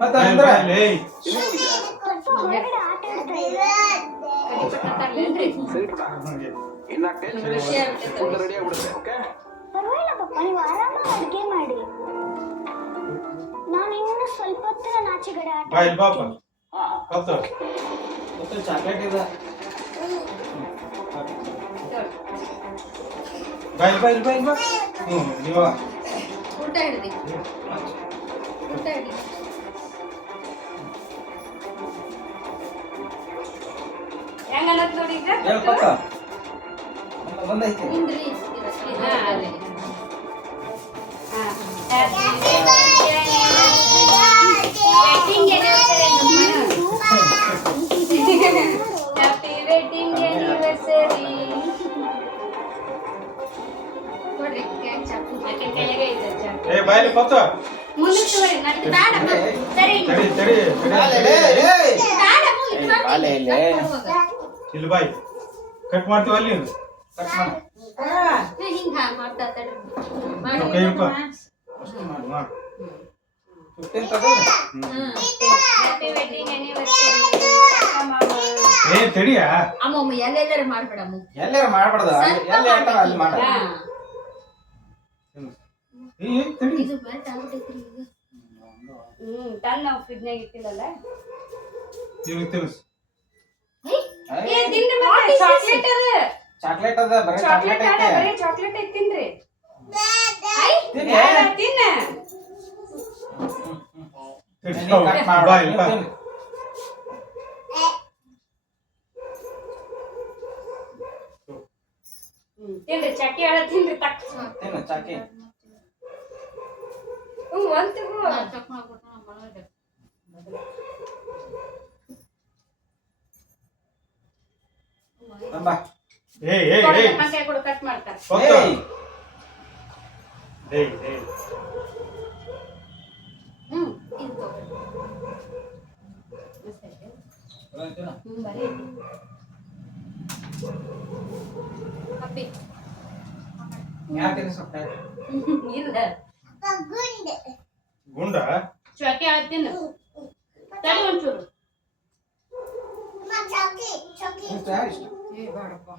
ಮತ್ತೆ ಅಂದ್ರೆ ಇನ್ನ ಟೆನ್ಷನ್ ಫುಲ್ ರೆಡಿ ಆಗ್ಬಿಡುತ್ತೆ. ಓಕೆ ಪರವಾಗಿಲ್ಲ ಪಪ್ಪ, ನೀವು ಆರಾಮಾಗಿ ಅಡುಗೆ ಮಾಡಿ. ನಾನು ಇನ್ನು ಸ್ವಲ್ಪ ಹೊತ್ತಿನ ನಾಚೆಗಡೆ ಆಟ ಬಾಯ್ ಪಾಪ ಚಾಕ್ಲೇಟ್ ಇದೆ. ಬಾಯ್ ಬಾಯ್ ಬಾಯ್ ಬಾ. ನೀವ ಊಟ ಹಿಡ್ದಿ ಊಟ ಹಿಡಿ. ಹೆಂಗನ್ನತ್ ನೋಡಿ ಈಗ ಹೇಳ್ಕೊತ ಬಂದೈತಿ. ಹಿಂದ್ರಿ ಹ್ಯಾಪಿ ವೆಡ್ಡಿಂಗ್ ಆನಿವರ್ಸರಿ. ನೋಡ್ರಿ ಚಾಕು ಆಕೆ ಕೆಳಗೆ ಇದೆ ಚಾಕು. ಏ ಬಾಯ್ ಪತ್ತ ಮುಂದಕ್ಕೆ ಬರ್ರಿ ನನಗೆ ಬೇಡ ಸರಿ ತಡಿ ತಡಿ ಬೇಡ ಬಾಲೆ ಇಲ್ಲೇ. ಇಲ್ಲಿ ಬಾಯ್ ಕಟ್ ಮಾಡ್ತೀವಿ ಅಲ್ಲಿ ಕಟ್ ಮಾಡು. ಹಿಂಗ ಮಾಡ್ತಾ ತಡ್ರಿ ಕೈ ಹಿಡ್ಕೊ. ಮಾಡು. 15 ತಗೊಳ್ಳಿ. Happy wedding anniversary. ಏ ತಡಿಯಾ ಅಮ್ಮಮ್ಮ ಎಲ್ಲೆಲ್ಲರೂ ಮಾಡ್ಬೇಡ ಅಮ್ಮ. ಎಲ್ಲಾರ ಮಾಡ್ಬಾರ್ದು. ಎಲ್ಲಿ ಹೇಳ್ತಾರ ಅಲ್ಲಿ ಮಾಡ. ಏ ತಡಿ ಇದು ಮೆಲ್ಟ್ ಆಗ್ಬಿಟ್ಟೈತ್ರಿ ಈಗ. ತನ್ನ ನಾವು ಫ್ರಿಡ್ಜ್ನಾಗ ಇಟ್ಟಿಲ್ಲಲ್ಲ. ನಿಮಗೆ ತಿಳಿಸು ಏ ತಿನ್ರಿ ಮತ್ತೆ ಚಾಕ್ಲೇಟ್ ಅದ. ಚಾಕ್ಲೇಟ್ ಅದ, ಬರೀ ಚಾಕ್ಲೇಟ್ ಚಾಕ್ಲೇಟ್ ಅದ, ಐತೆ. ಬರೀ ಚಾಕ್ಲೇಟ್ ಐತಿ ತಿನ್ರಿ. ಐ ತಿನ್ನಿ. ತಿನ್ನ. ನೀ ಕಟ್ ಮಾಡು. ಬಾಯ್ ಬಾ ತಿನ್ನು. ತಿನ್ರಿ ಚಕ್ಕಿ ಅದ ತಿನ್ರಿ ತಕ್ಕ. ತಿನ್ನು ಚಾಕಿ. ಒಂದ್ ಬಾ. ಏಯ್ ಏಯ್ ಏಯ್ ಮತ್ತೆ ಕೊಡು ಕಟ್ ಮಾಡ್ತಾರೆ. ಪತ್ತ ಏಯ್. ಏಯ್ ಏಯ್ ಇದು ತಗೋ. ಮಸ್ತ್ ಐತೆ. ಬರೀ ಐತಿ. ಅಪ್ಪಿ ಯಾಕೆ ತಿನ್ನಿಸ್ಬಿಟ್ಟೆ? ಇಲ್ಲ ಗುಂಡ ಚಕ್ಕಿ ಅದ ತಿನ್ನು. ತಡಿ ಒಂಚೂರು. ಇಷ್ಟ ಇಷ್ಟ. ಏ ಬೇಡಪ್ಪ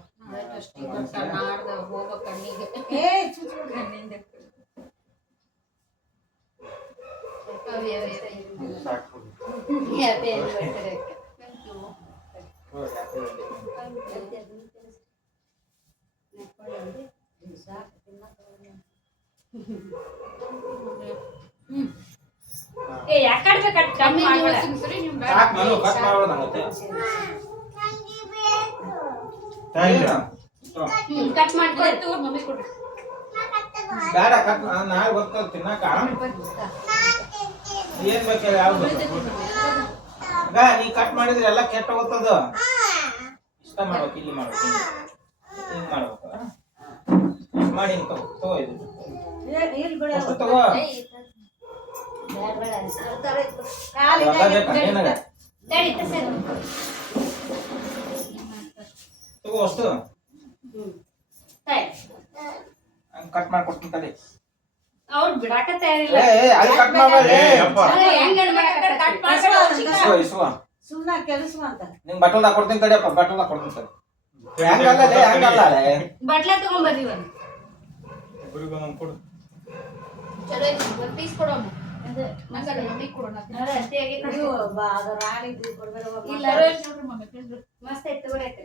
ಅಷ್ಟೇ ಗೊತ್ತ ನಾಡ್ದ ಹೋಗೋ ಕಣ್ಣಿಗೆ. ಏ ಚುಚ್ಚು ಕಣ್ಣಿಂದ. ಸಾಕು ಹ್ಯಾಪಿ ಆನಿವರ್ಸರಿ ಅಕ್ಕ. Thank you. ಏ ಯಾಕಡೆ ಕಟ್ ಕಮ್ಮಿ ಮಾಡ್ಬೇಡ. ಸಾಕು ನಾನು ಕಟ್ ಮಾಡ್ಬಿಡು ನಂಗತ್ತೆ. ಥ್ಯಾಂಕ್ ಯು ಕಟ್ ಮಾಡ್ಕೊಡ್ತು ಮಮ್ಮಿ ಕೊಡು. ಬೇಡ ಕಟ್ ನಾಳೆ ಗೊತ್ತದ ತಿನ್ನಕ. ಏನ್ ಬೇಕು ಯಾವ್ದು ನೀ ಕಟ್ ಮಾಡಿದ್ರೆ ಎಲ್ಲ ಕೆಟ್ಟ ಹೋಗ್ತದ. ಇಷ್ಟ ಮಾಡ್ಬೇಕು, ಇಲ್ಲಿ ಮಾಡ್ಬೇಕು, ಹಿಂಗ್ ಮಾಡ್ಬೇಕು. ಮಾಡಿ ಹಿಂಗ್ ತಗೋ ಇದು ಅಷ್ಟು ತಗೋ. ಎಲ್ಲ ಬೇಕಾ ನಿನಗ? ತಡಿ ಸರ್. ತಗೋ ಅಷ್ಟು. ತಡಿ ಹಂಗ್ ಕಟ್ ಮಾಡ್ಕೊಡ್ತೀನಿ ತಡಿ. ಅವ್ರು ಬಿಡಾಕ ತಯಾರಿಲ್ಲ. ಏ ಅಲ್ಲಿ ಕಟ್ ಮಾಡ್ಬೇಡ. ಅಪ್ಪ ಇಸುವ ಸುಮ್ಮನೆ ಕೆಲಸ ಅಂತ ನಿಂಗ್ ಬಟಲ್ದಾಗ ಕೊಡ್ತೀನಿ ತಡಿಯಪ್ಪ. ಬಟಲ್ದಾಗ ಕೊಡ್ತೀನಿ ತಡಿ. ಹೆಂಗಲ್ಲ ಹೆಂಗಲ್ಲ ಬಟ್ಲೆ ತಗೊಂಡ್ಬರ್ರಿ ಒಂದು. ಇಬ್ಬರಿಗೂ ಒಂದೊಂದು ಕೊಡು ಚಲೋ ಐತಿ ಒಂದು ಪೀಸ್ ಕೊಡೋಣ. ಅದೇ ನಂಗಲ್ಲ ಮಮ್ಮಿ ಕೊಡೋಣ. ಅದೇ ಅಷ್ಟೇಗೆ ನೀವು ಅದು ರಾಣಿ ಕೊಡ್ಬೇಡ. ಇಲ್ಲ ಮಸ್ತ್ ಐತಿ ತಗೋರಿ ಐತಿ.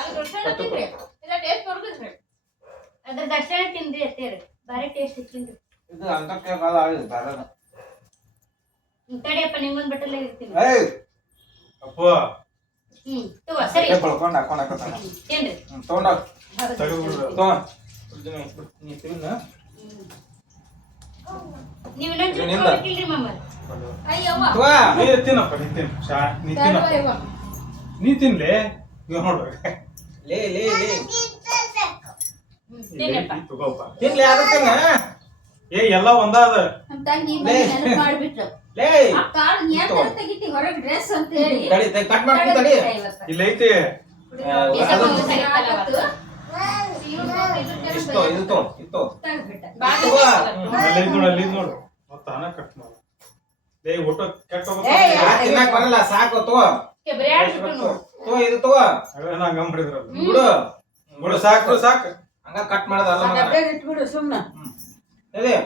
ಅದು ದರ್ಶನ ತಿನ್ರಿ. ಇಲ್ಲ ಟೇಸ್ಟ್ ನೋಡ್ಬೇಕ್ರಿ. ಅದ್ರ ದರ್ಶನ ತಿನ್ರಿ ಅತ್ತೇರಿ. ಬಾರಿ ಟೇಸ್ಟ್ ತಿನ್ರಿ. ಇದು ಅಂತಕ್ಕೆ ಕಾಲ ಆಗಿದೆ ಬೇಡ. ತಡಿಯಪ್ಪ ನಿಂಗೊಂದು ಬಟ್ಟಲೆ ಇರ್ತೀನಿ. ಏಯ್ ಅಪ್ಪ ತಗೋ ಸರಿ ಬಳ್ಕೊಂಡು ಹಾಕೊಂಡು ಹಾಕೋತಾನ. ತಿನ್ರಿ. ತಗೊಂಡೋಗ ತಗೊಂಡ್ಬಿಡ್ರಿ ತಗೊಂಡ್ ನೀ ತಿನ್ನ. ನೀವು ಇನ್ನೊಂದು ಚೂರು ತಗೊಳ್ಕಿಲ್ರಿ ಮಮ್ಮ. ಅಯ್ಯವ್ವ ತಗೋ. ನೀ ತಿನ್ನಪ್ಪ ನೀ ತಿನ್ನು ನೀ ತಿನ್ನಪ್ಪ ನೀ ತಿನ್ಲೆ ನೀವು ನೋಡ್ರಿ ಲೇ ಲೇ ಲೇ ತಿನ್ನಪ್ಪ. ತಗೋಪ್ಪ ತಿನ್ಲಿ ಅದು ತಿನ್ನ. ಏ ಎಲ್ಲ ಒಂದಾದ ನಮ್ಮ ತಂಗಿ ನೆನಪು ಮಾಡ್ಬಿಟ್ರು. ಲೇ ಆ ಕಾಲ್ ನ್ಯಾತರ ತೆಗಿತಿ ಹೊರಗೆ ಡ್ರೆಸ್ ಅಂತ ಹೇಳಿ ತಡಿ ಕಟ್ ಮಾಡ್ತೀನಿ ತಡಿ. ಇಲ್ಲೈತಿ ಅದು ಇಷ್ಟು ಇದು ತಗೋ ಇದು ತಗೋ. ತೆಗ್ದ್ಬಿಟ್ಟ. ಅಲ್ಲಿ ನೋಡು ಅಲ್ಲಿ ನೋಡು ತಾನ ಕಟ್ ಮಾಡು ಲೇ ಊಟ ಕೆಟ್ಟ ತಿನ್ನಕ್ ಬರಲ್ಲ ಸಾಕು ತಗೋ ಬರೀ ಆಡ್ಬಿಟ್ಟು ತಗೋ ಇದು ತಗೋ ಹಂಗ ಮಾಡಿದ್ರಲ್ಲ ಬಿಡು ಬಿಡು ಸಾಕು ಸಾಕು ಹಂಗ ಕಟ್ ಮಾಡೋದಲ್ಲ ಮಗನ. ಡಬ್ಬ್ಯಾಗ ಇಟ್ಬಿಡು ಸುಮ್ಮನೆ ಎಲ್ಲಿ?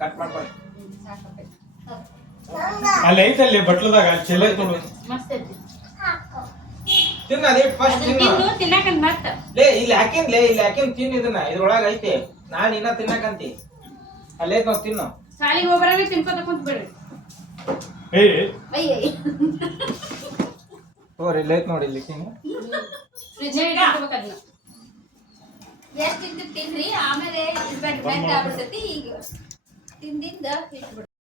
ಕಟ್ ಮಾಡ್ಕೊಳ್ಳಿ ಅಲ್ಲಿ ಐತಲ್ಲಿ ಬಟ್ಲದಾಗ ಚೆಲ್ಲ ಐತ್ ನೋಡು ಮಸ್ತ್ ಐತಿ ತಿನ್ನ ಅದೇ ಫಸ್ಟ್ ತಿನ್ನು ತಿನ್ನು ತಿನ್ನಕಂತ ಮತ್ತ ಲೇ ಇಲ್ಲಿ ಹಾಕಿನ್ ತಿನ್ನು ಇದನ್ನ ಇದ್ರೊಳಗ ಐತಿ ನಾನ್ ಇನ್ನ ತಿನ್ನಕಂತಿ ಅಲ್ಲೇ ನಾವು ತಿನ್ನು ಸಾಲಿಗೆ ಹೋಗ್ಬರಾಗ ತಿನ್ಕೋತ ಕುಂತ ಬಿಡ್ರಿ ಏಯ್ ಅಯ್ಯ ತೋರಿ ಇಲ್ಲಿ ಐತ್ ನೋಡಿ ಇಲ್ಲಿ ತಿನ್ನು ಫ್ರಿಜ್ ಇಟ್ಕೋಬೇಕು ಅದನ್ನ ಎಷ್ಟು ತಿಂತೀರಿ ತಿನ್ರಿ ಆಮೇಲೆ ಮೆಂಟ್ ಆಗ್ಬಿಡ್ತೈತಿ ಈಗ ತಿಂದಿಂದ ಇಟ್ಬಿಡ್ರಿ